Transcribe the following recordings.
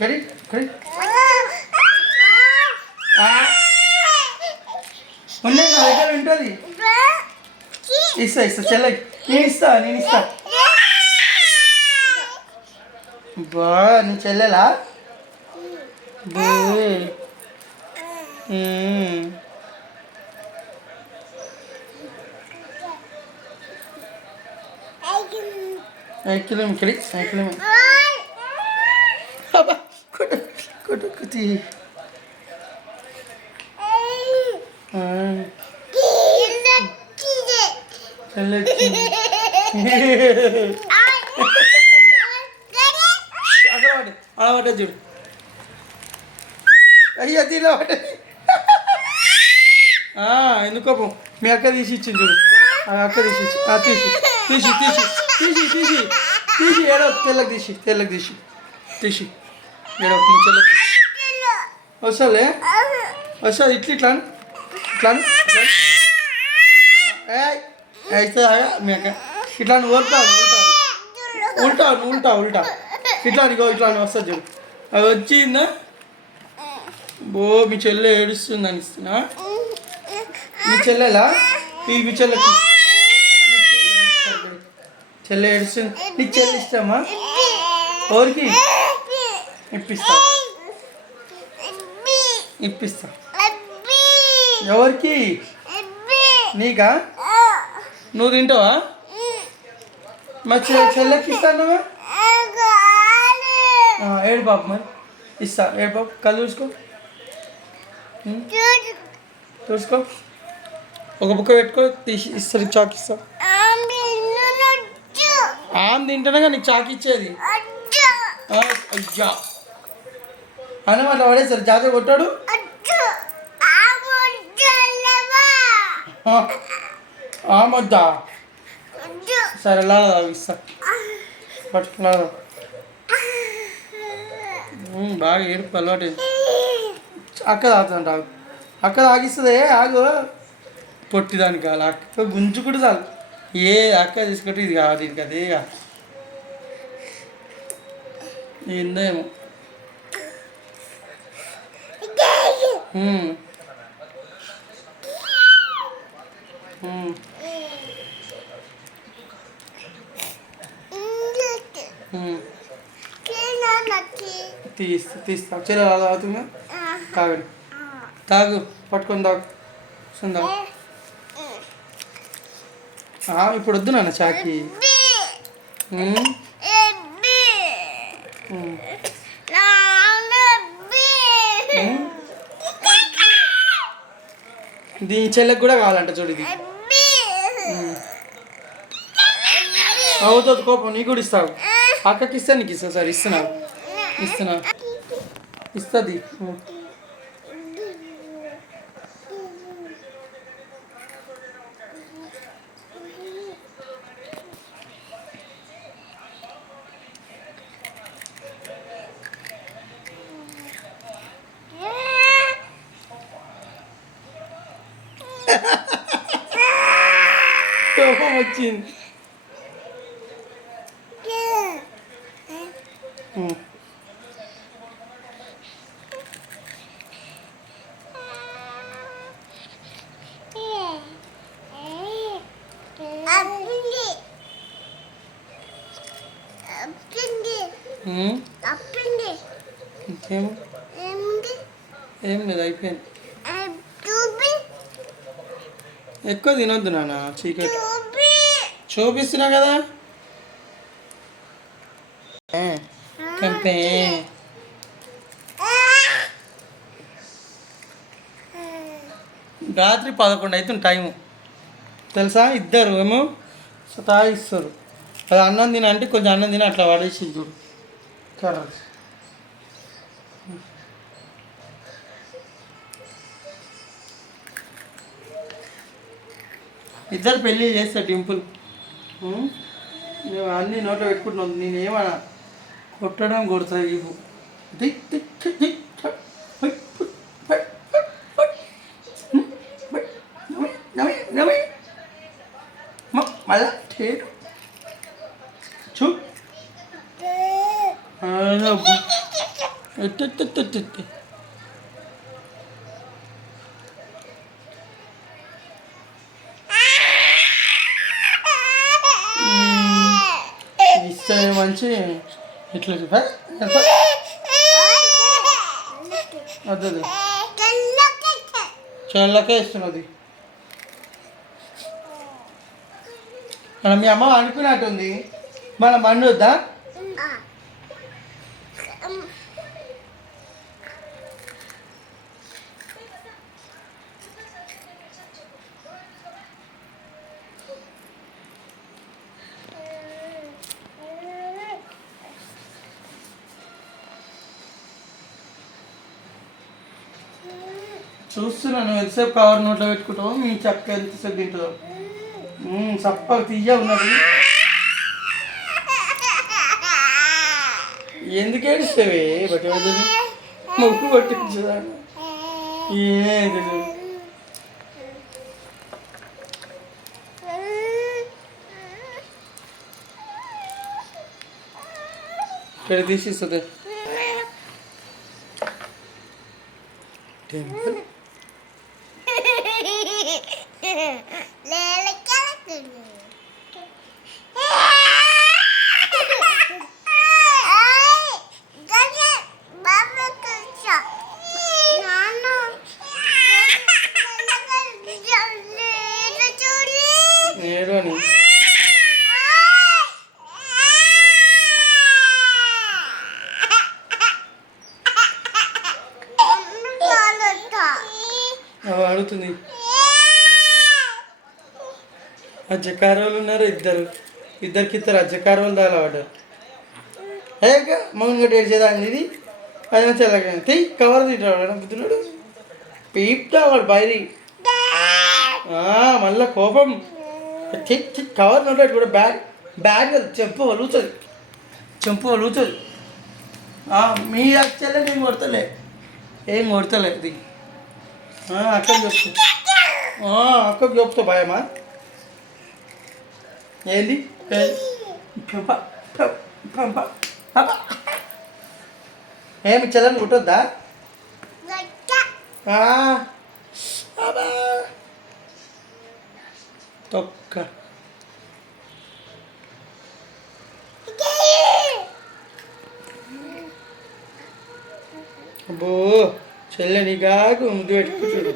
కడి కడి ఉన్నాయి నా దగ్గర ఉంటుంది. ఇస్తా ఇస్తా చెల్లకి నేను ఇస్తా బా నీ చెల్లెలా బే Ekle mi klik? Ekle mi? Baba, kudu kuti. Kelekki. Ada jur. Ayya dila ada. ఎందుకో మీ అక్క తీసి ఇచ్చింది చూడు. అక్క తీసి తీసి ఏడో తెల్లకి తీసి ఏడో చెల్లకి వస్తాలే వస్తా ఇట్లా అయితే మీ అక్క ఇట్లా ఉల్టా ఇట్లా వస్తుంది చూడు. అది వచ్చిందా బో మీ చెల్లె ఏడుస్తుంది అనిస్తున్నా. మీ చెల్లెలా మీ చెల్లెకి చెల్లె ఏడుస్తుంది. నీకు చెల్లి ఇష్టమా? ఎవరికి ఇప్పిస్తా ఎవరికి? నీకా? నువ్వు తింటావా? మా చెల్లెకి ఇస్తానువా? ఏడు బాబు మరి ఇస్తా. ఏడు బాబు కళ్ళు చూసుకో ఒక బుక్క పెట్టుకో తీసి ఇస్తారు చాక్ ఇస్తా. ఆమె తింటానగా నీకు చాకి ఇచ్చేది. అయ్యా అన్నమాట పడేసారు జాతర కొట్టాడు. ఆమొద్దా? సరే లాగా ఇస్తా పట్టుకున్నాను. బాగా ఏడుపు అలవాటు. అక్క తాగుతుంట అక్క తాగిస్తుంది. ఆగు పొట్టిదానికి అలా అక్క గుంజుకుంటు చాలు. ఏ అక్క తీసుకుంటే ఇది కాదు ఇది కదే ఏందేమో. తీస్తా చెల్లె అలా తాగుతుందా? తాగండి తాగు పట్టుకొని తాగు తాగు. ఇప్పుడు వద్దు నాన్న చాకి. దీని చెల్లెకి కూడా కావాలంట చూడు. ఇది అవుతుంది కోపం. నీకు కూడా ఇస్తావు. అక్కకి ఇస్తా నీకు ఇస్తా. సరే ఇస్తున్నా ఇస్తుంది. కోపం వచ్చింది. ఏం లేదు అయిపోయింది. ఎక్కువ తినొద్దు నాన్న చీకటి. చూపిస్తున్నా కదా కంపే. రాత్రి 11 అవుతుంది టైము తెలుసా. ఇద్దరు ఏమో తాగిస్తారు. అది అన్నం తిన అంటే కొంచెం అన్నం తిని అట్లా పడేసి చూడు. కరెక్ట్. ఇద్దరు పెళ్ళి చేస్తా టింపుల్. మేము అన్నీ నోట్లో పెట్టుకుంటున్నాం. నేనేమన్నా కొట్టడం కొడుతుంది ఇవ్వు. మళ్ళా చూ ఎత్తెత్తెత్తెత్తి ఇస్తే మంచి ఇట్లా అదే చల్లకే ఇస్తున్నది. మీ అమ్మ అనుకున్నట్టుంది, మన మన్ను వద్దా? చూస్తున్నాను ఎంతసేపు కవర్ నోట్లో పెట్టుకుంటావు, మీ చక్క ఎంతసేపు తింటుందో. సప్ప తీయ ఉన్నది. ఎందుకు ఏడుస్తావే బట్టి ముగ్గు కొట్టించుదా ఏది ఇక్కడ తీసిస్తుంది టెంపుల్. ఏడోని అడుగుతుంది. అజ్జకారోళ్ళు ఉన్నారు ఇద్దరికి అజ్జకారోళ్ళు దాలవాడారు. అయ్యాక మౌన్గా డేట్ చేద్దాం. ఇది అది మంచి అలాగే తెయ్యి కవర్ తింటాడు బుద్ధున్నాడు. పీప్తా వాడు బయరి మళ్ళా కోపం. కవర్ నోట్ కూడా బ్యాగ్ చెంపు వలుగుతుంది. మీ అచ్చలే నేను కొడతలే, ఏం కొడతలే. ఇది అక్కకు చెప్తా భయమా ఏంది? ఏమి చెల్లని కుట్టొద్దా? తొక్క అబ్బో చెల్లని కాకు ముద్దు పెట్టుకుంటాడు.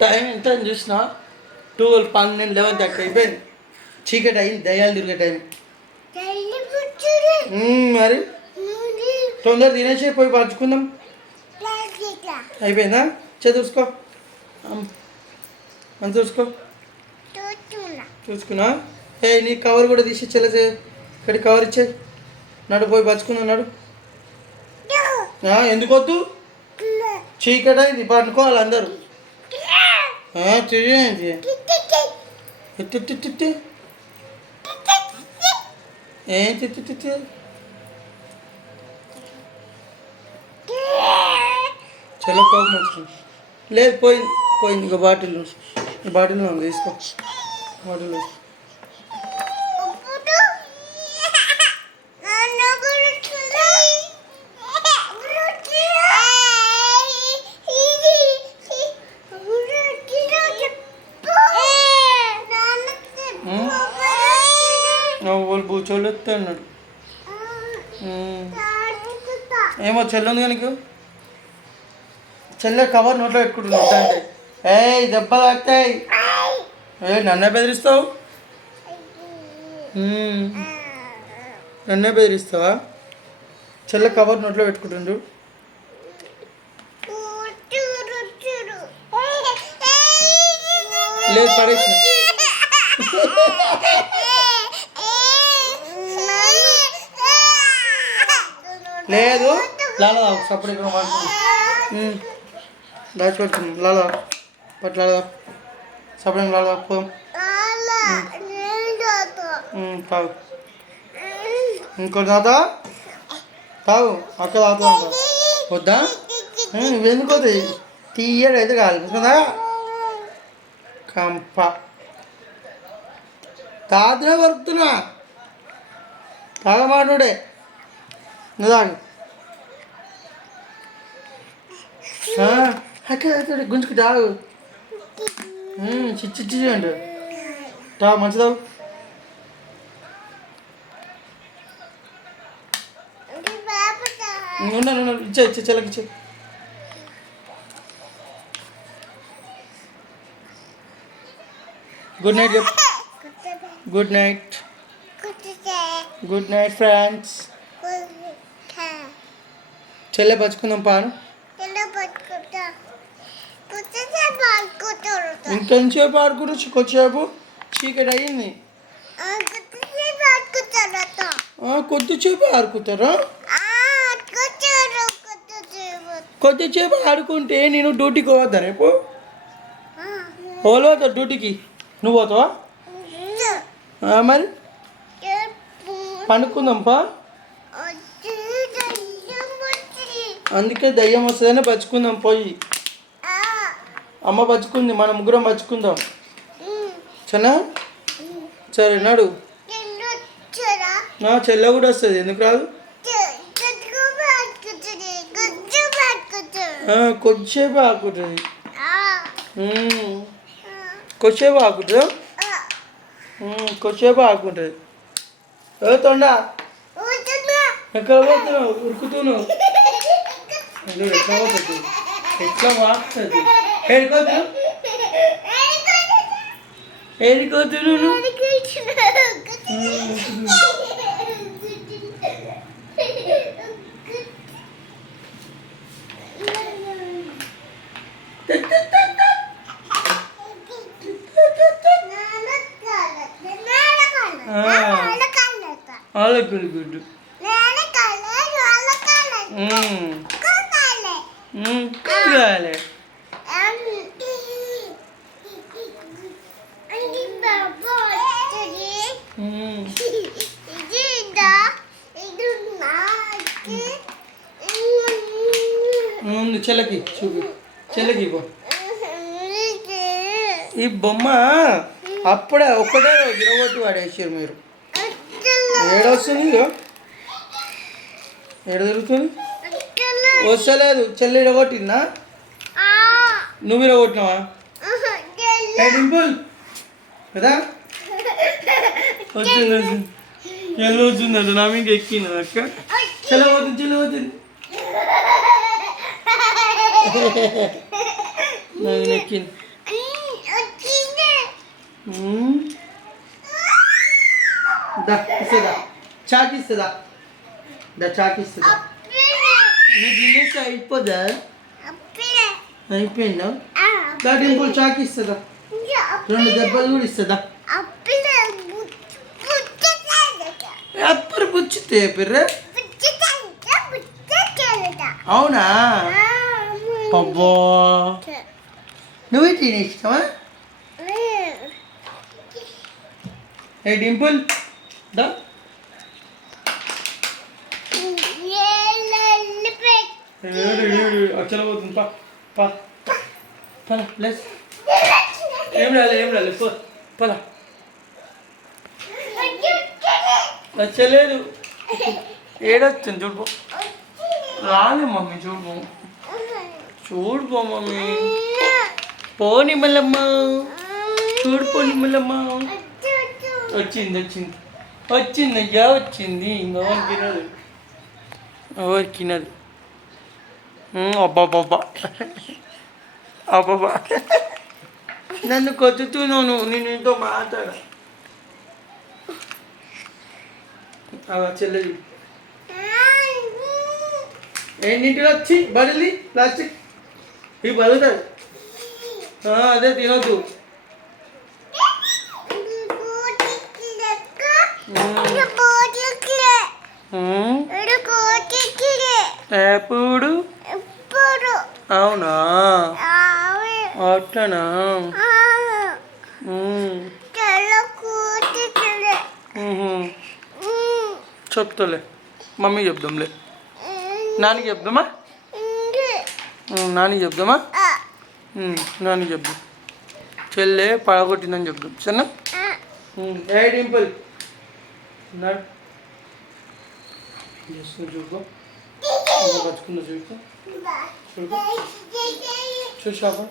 టైం ఎంత అని చూసినా 12, 12, 11 దాకా అయిపోయింది. చీకటి అయింది, దయ్యాలు తిరిగే టైం. మరి తొందర తినేసి పోయి పంచుకుందాం. అయిపోయిందా? చూసుకో అని చూసుకున్నా. నీ కవర్ కూడా తీసి చెల్లె ఇక్కడ కవర్ ఇచ్చేది. నడు పోయి పంచుకుందాం. నడు. ఎందుకు వద్దు? చీకటి అయింది, పండుకోవాలి అందరూ. ఏం తిట్టి చల్ల కోపం వచ్చింది. లేదు పోయింది. ఇంకో బాటిల్ ఉంది, తీసుకో. బాటిల్ వాళ్ళు బూచోళ్ళు వస్తే అన్నాడు. ఏమో చెల్లుంది కానీ చెల్లె కవర్ నోట్లో పెట్టుకుంటున్నాడు. అంటే దెబ్బలు తాకుతాయి. నన్నే బెదిరిస్తావు? నన్నే బెదిరిస్తావా? చెల్లె కవర్ నోట్లో పెట్టుకుంటుండు. లేదు పడేసిన. లేదు లాలా సపరేట్ దాచిపెడుతుంది. లాలా పట్ల సపరేట్ లాలా పోదాం. తాగు ఇంకోటి తాగు అక్క తాగుతా వద్దా? నువ్వెందుకు పోతాయి? తీయడు అయితే కాదు. కంప తాతనే వరుకుతున్నా తాగమాటుడే తాగు అక్కడ గుంజుకు తాగు చిచ్చి అంటు తాగు మంచిదావు ఉన్నాను ఇచ్చే చెల్లకి ఇచ్చే good night good night good night friends చెల్లె పచ్చుకుందాం పాను ఇంకొంచెంసేపు ఆడుకోవచ్చు కొద్దిసేపు చీకటి అయ్యింది కొద్దిసేపు ఆడుకుంటారా కొద్దిసేపు ఆడుకుంటే నేను డ్యూటీకి పోవద్దా రేపు పోతా డ్యూటీకి నువ్వు పోతావా మరి పండుకుందాం పా అందుకే దయ్యం వస్తుందని పచ్చుకుందాం పోయి అమ్మ పచ్చుకుంది మన ముగ్గురం పచ్చుకుందాం సరేనా సరే నాడు నా చెల్లె కూడా వస్తుంది ఎందుకు రాదు కొద్దిసేపు ఆకుంటుంది కొద్దిసేపు ఆకుంటుందా కొద్దిసేపు ఆకుంటుంది తొండా ఎక్కడ పోతున్నావు ఉరుకుతున్నావు ఎట్లా పోతుంది ఎట్లా వాడుతుంది ఏడికోతున్నావు ఆలకుడు గుడ్డు కాలే చెల్లకి చూపి చెల్లకి ఈ బొమ్మ అప్పుడే ఒక్కటే ఇరగొట్టు వాడేసారు మీరు ఏడొస్తుంది ఏడ తిరుగుతుంది వస్తలేదు చెల్లి ఇరగొట్టిందా నువ్వు ఇరగొట్టినావా డింపుల్ కదా వచ్చింది వచ్చింది ఎలా వచ్చిందంట నా మీకు ఎక్కింది అక్క చెల్లబోతుంది చెల్లబోతుంది నాకు ఎక్కింది ఇస్తుందా చాకిస్తుందా చాకిస్తుందా నువ్వు తినేసి అయిపోదా అయిపోయిందా డింపుల్ చాకిస్తుందా 2 దెబ్బలు కూడా ఇస్తుందా అప్పరు పుచ్చితే పిర్ర అవునా అబ్బో నువ్వే తినేస్తావా ఏ డింపుల్ దా అచ్చలబోతుంది పద లెస్ ఏం రాలే పద వచ్చలేదు ఏడొచ్చింది చూడుకో రాలే మమ్మీ చూడుకో మమ్మీ పోని మల్లమ్మ చూడుకోని మల్లమ్మ వచ్చింది అయ్యా వచ్చింది ఎవరికినది అబ్బాబ్బా నన్ను కొట్టుతున్నాను నేను ఇంతో మాట్లాడ చెల్లెలు ఏంటింటిలో వచ్చి బదిలి ప్లాస్టిక్ ఇవి బదులుతాయి అదే తినొద్దు ఎప్పుడు అవునా అట్లనా చెప్తాలే మమ్మీ చెప్దాంలే నాన్నకి చెప్దామా నాన్నకి చెప్దాం చెల్లె పడగొట్టిందని చెప్పు సరేనా. ఏ డింపుల్ ఉన్నాడు చూపు పచ్చుకుందా చూపు చూడు చూసావా